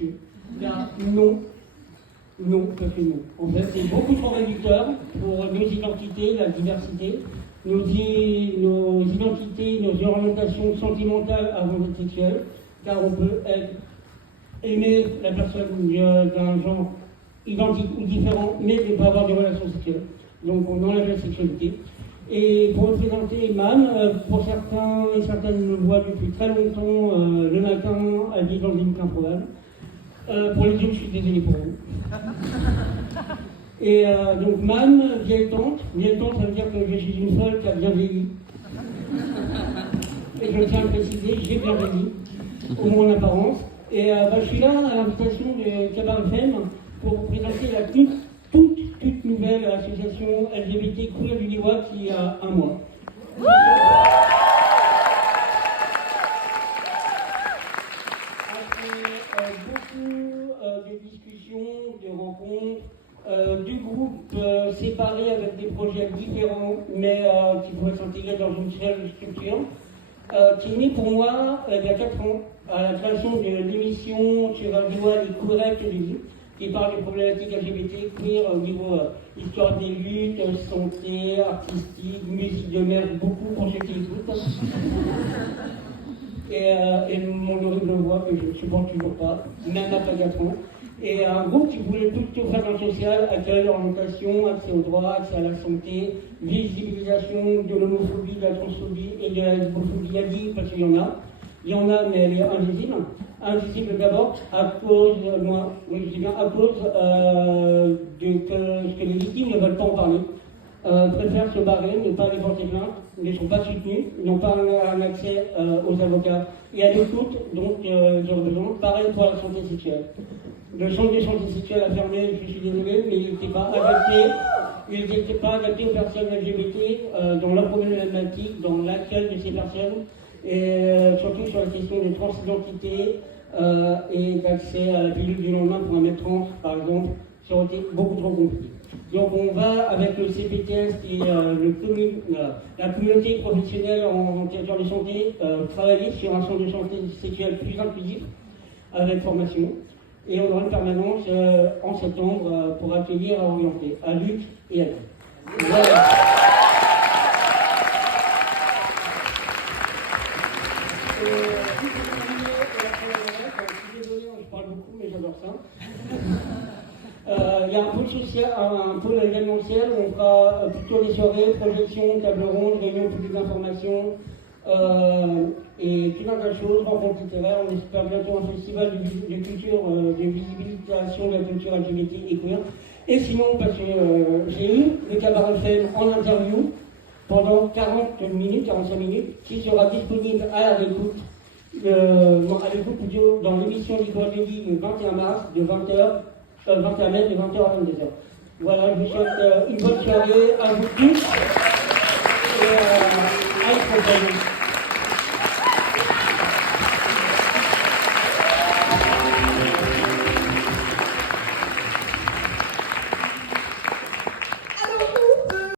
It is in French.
messieurs. Là, non. Non, parce que non. En fait, c'est beaucoup trop réducteur pour nos identités, la diversité, nos identités, nos orientations sentimentales avant d'être sexuelles, car on peut aimer la personne d'un genre identique ou différent, mais ne pas avoir de relations sexuelles. Donc on enlève la sexualité. Et pour représenter MAM, pour certains et certaines me voient depuis très longtemps le matin habillé dans une improbable. Pour les autres, je suis désolé pour vous. Et donc MAM, vieille tante, ça veut dire que je suis une folle qui a bien vieilli. Et je tiens à préciser, j'ai bien vieilli, au moins en apparence. Et je suis là à l'invitation de Cabaret FM pour vous présenter la toute nouvelle association LGBT Queer du Lillois qui a un mois. Après beaucoup de discussions, de rencontres, du groupe séparé avec des projets différents, mais qui pourraient s'intégrer dans une seule structure, qui est né pour moi il y a 4 ans, à la création de l'émission sur Radio Les Queerettes Télévision, qui parle des problématiques LGBT, queer au niveau histoire des luttes, santé, artistique, musique de merde, beaucoup pour ceux qui écoutent. Et mon horrible voix que je ne supporte toujours pas, même après 4 ans. Et un groupe qui voulait tout faire dans le social, accueil, orientation, accès aux droits, accès à la santé, visibilisation de l'homophobie, de la transphobie et de la lesbophobie, parce qu'il y en a. Il y en a, mais elle est invisible. Invisible d'abord à cause, à cause que les victimes ne veulent pas en parler. Préfèrent se barrer, ne pas aller porter plainte, ne sont pas soutenus, n'ont pas un accès aux avocats et à l'écoute, donc j'ai besoin. Pareil pour la santé sexuelle. Le centre de santé sexuelle a fermé, je suis désolé, mais il n'était pas adapté. Il n'était pas adapté aux personnes LGBT dans leur problématique, dans l'accueil de ces personnes, et surtout sur la question de transidentité et d'accès à la pilule du lendemain pour un mètre trans, par exemple, ça aurait été beaucoup trop compliqué. Donc on va, avec le CPTS, qui est la communauté professionnelle en territoire de santé, travailler sur un centre de santé sexuelle plus inclusif, avec formation. Et on aura une permanence en septembre pour accueillir et orienter à Luc et à Luc. Voilà. Je suis désolé, je parle beaucoup, mais j'adore ça. Il y a un pôle social, un pôle événementiel où on fera plutôt des soirées, projections, tables rondes, réunions publiques d'information et tout un tas de choses, rencontres littéraires. On espère bientôt un festival de culture, de visibilisation de la culture LGBT et queer. Et sinon, parce que j'ai eu le Cabaret FM en interview pendant 45 minutes, qui sera disponible à l'écoute. À l'écoute plutôt dans l'émission d'École de Vie le 21 mars de 20h, 21 mai de 20h à 22h. Voilà, je vous souhaite une bonne soirée à vous tous.